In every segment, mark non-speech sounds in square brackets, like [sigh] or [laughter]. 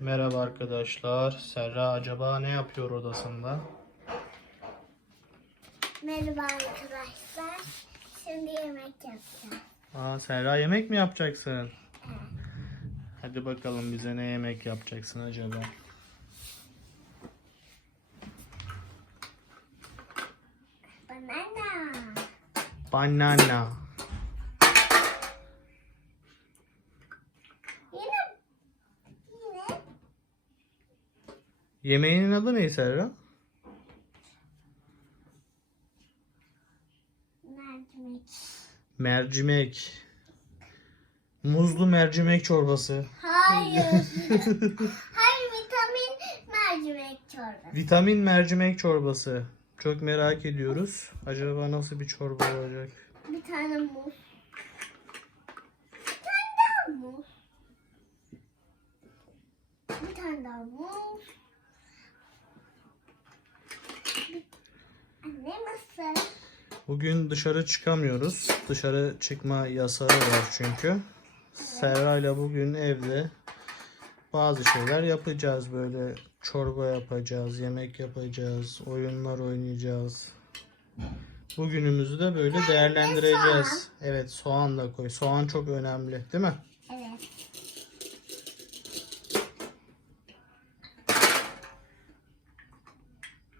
Merhaba arkadaşlar. Serra acaba ne yapıyor odasında? Merhaba arkadaşlar. Şimdi yemek yapacağız. Aa, Serra yemek mi yapacaksın? Hadi bakalım bize ne yemek yapacaksın acaba? Banana. Banana. Yemeğinin adı ne Serra? mercimek. Mercimek. Muzlu mercimek çorbası. Hayır. [laughs] Hayır vitamin mercimek çorbası. Vitamin mercimek çorbası. Çok merak ediyoruz. Acaba nasıl bir çorba olacak? Bir tane muz. Bir tane daha muz. Bir tane daha muz. Bir... Bugün dışarı çıkamıyoruz. Dışarı çıkma yasağı var çünkü. Serra ile bugün evde bazı şeyler yapacağız. Böyle çorba yapacağız, yemek yapacağız, oyunlar oynayacağız. Bugünümüzü de böyle değerlendireceğiz. Evet soğan da koy. Soğan çok önemli değil mi? Evet.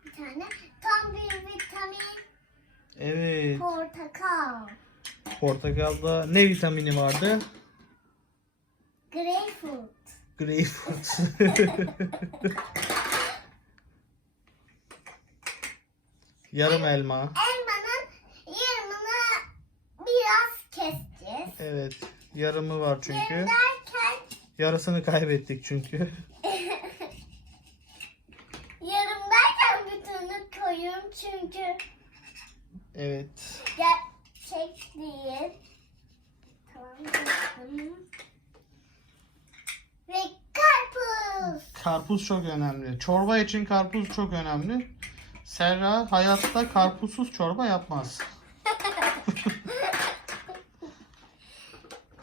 Bir tane tam bir vitamin Evet. portakal. Portakalda ne vitamini vardı? Greyfurt. Greyfurt. [laughs] Yarım elma. Elmanın yarımını biraz keseceğiz. Evet. Yarımı var çünkü. Derken Yarısını kaybettik çünkü. [laughs] yarım derken bütünü koyuyorum çünkü Evet. gerçek değil. Tamam. tamam. Ve karpuz. Karpuz çok önemli. Çorba için karpuz çok önemli. Serra hayatta karpuzsuz çorba yapmaz. [laughs]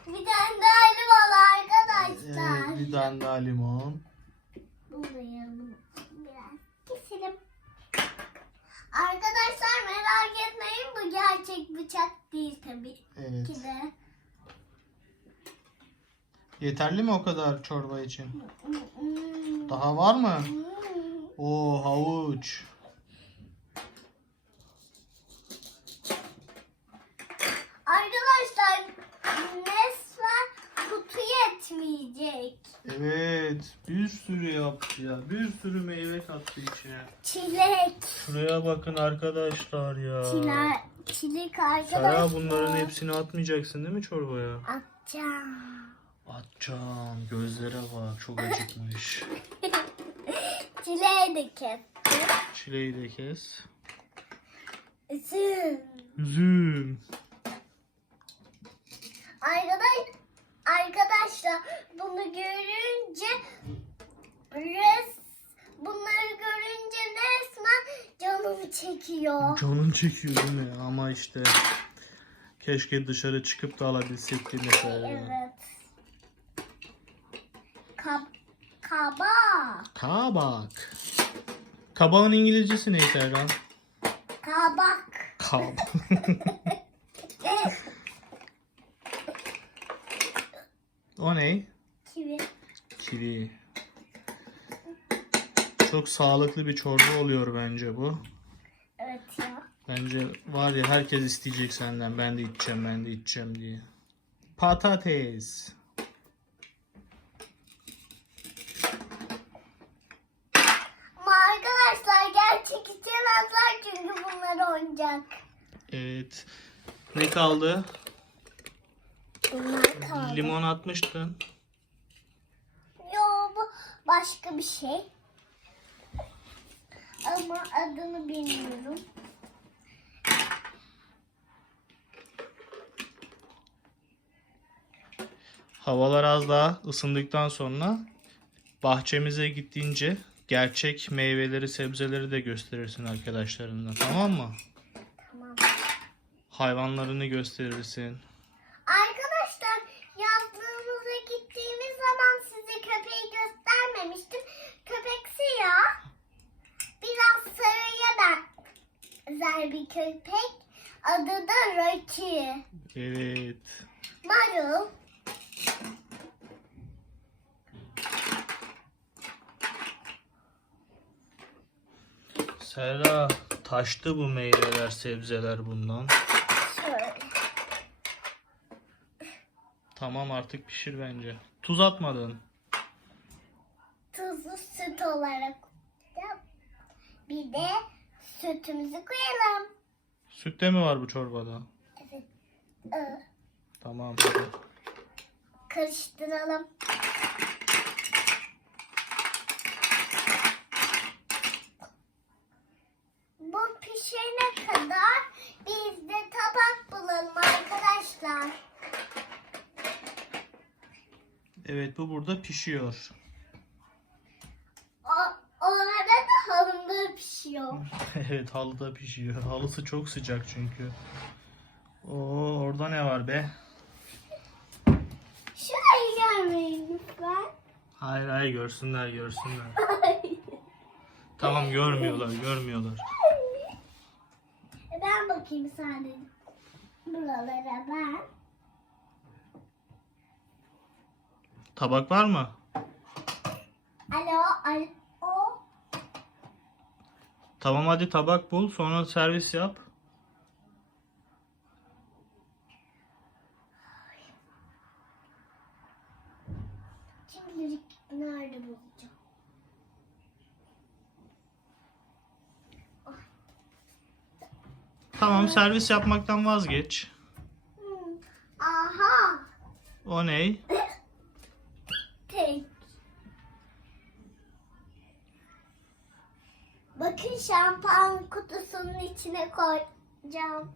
Bir tane daha limon arkadaşlar. Evet, bir tane daha limon. Yanına biraz keselim. Arkadaşlar gerçek bıçak değil tabii Evet. ki de. Yeterli mi o kadar çorba için? Hmm. Daha var mı? Hmm. Oo havuç. Arkadaşlar resmen kutu yetmeyecek. Evet. Bir sürü yaptı ya. Bir sürü meyve kattı içine. Çilek. Şuraya bakın arkadaşlar ya. Çilek. Çilek arkadaşlar. Serra bunların hepsini atmayacaksın değil mi çorbaya? Atacağım. Atacağım. Gözlere bak. Çok acıkmış. [laughs] Çileği de kestim. Çileği de kes. Üzüm. Üzüm. Arkadaş, arkadaşlar bunu görünce res, bunları görünce resmen canımı çekiyor. Canın çekiyor değil mi? Ama işte keşke dışarı çıkıp da alabilsek Serra? Evet. Kab kaba. Kabak. Kabağın İngilizcesi ne Serra? Kabak. Kab. [laughs] o ne? Kivi. Kivi. Çok sağlıklı bir çorba oluyor bence bu. Evet ya. Bence var ya herkes isteyecek senden. Ben de içeceğim, ben de içeceğim diye. Patates. Ama arkadaşlar gerçek içemezler çünkü bunlar oyuncak. Evet. Ne kaldı? Bunlar kaldı. Limon atmıştın. Yo bu başka bir şey. Ama adını bilmiyorum. Havalar az daha ısındıktan sonra bahçemize gittiğince gerçek meyveleri, sebzeleri de gösterirsin arkadaşlarına. Tamam mı? Tamam. Hayvanlarını gösterirsin. Bir köpek. Adı da Rocky. Evet. Maru. Serra taştı bu meyveler, sebzeler bundan. Şöyle. Tamam artık pişir bence. Tuz atmadın. Tuzlu süt olarak. Bir de sütümüzü koyalım. Süt de mi var bu çorbada? Evet. Ee, Tamam. karıştıralım. Bu pişene kadar biz de tabak bulalım arkadaşlar. Evet bu burada pişiyor. O, o arada halımda pişiyor. [laughs] evet halıda pişiyor. Halısı çok sıcak çünkü. Oo orada ne var be? Şurayı görmeyin lütfen. Hayır hayır görsünler görsünler. Tamam görmüyorlar görmüyorlar. E, ben bakayım sadece. Buralara ben. Tabak var mı? Alo, alo. Tamam hadi tabak bul sonra servis yap. Nerede bulacağım? Tamam servis yapmaktan vazgeç. Hmm. Aha. O ney? Şampuan kutusunun içine koyacağım.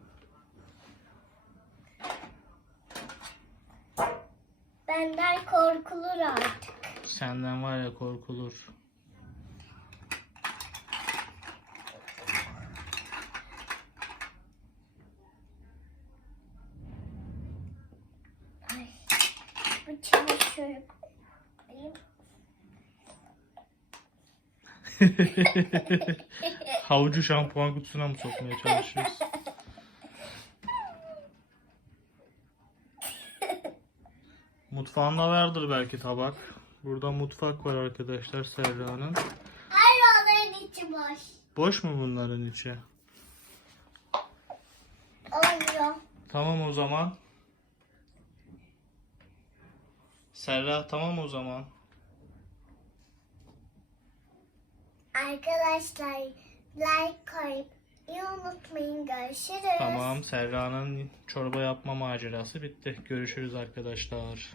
Benden korkulur artık. Senden var ya korkulur. Ay. Bıçağı şöyle [laughs] Havucu şampuan kutusuna mı sokmaya çalışıyoruz? Mutfağında vardır belki tabak. Burada mutfak var arkadaşlar Serra'nın. Hayır onların içi boş. Boş mu bunların içi? Oluyor. Tamam o zaman. Serra tamam o zaman. Arkadaşlar like koyup unutmayın. Görüşürüz. Tamam Serra'nın çorba yapma macerası bitti. Görüşürüz arkadaşlar.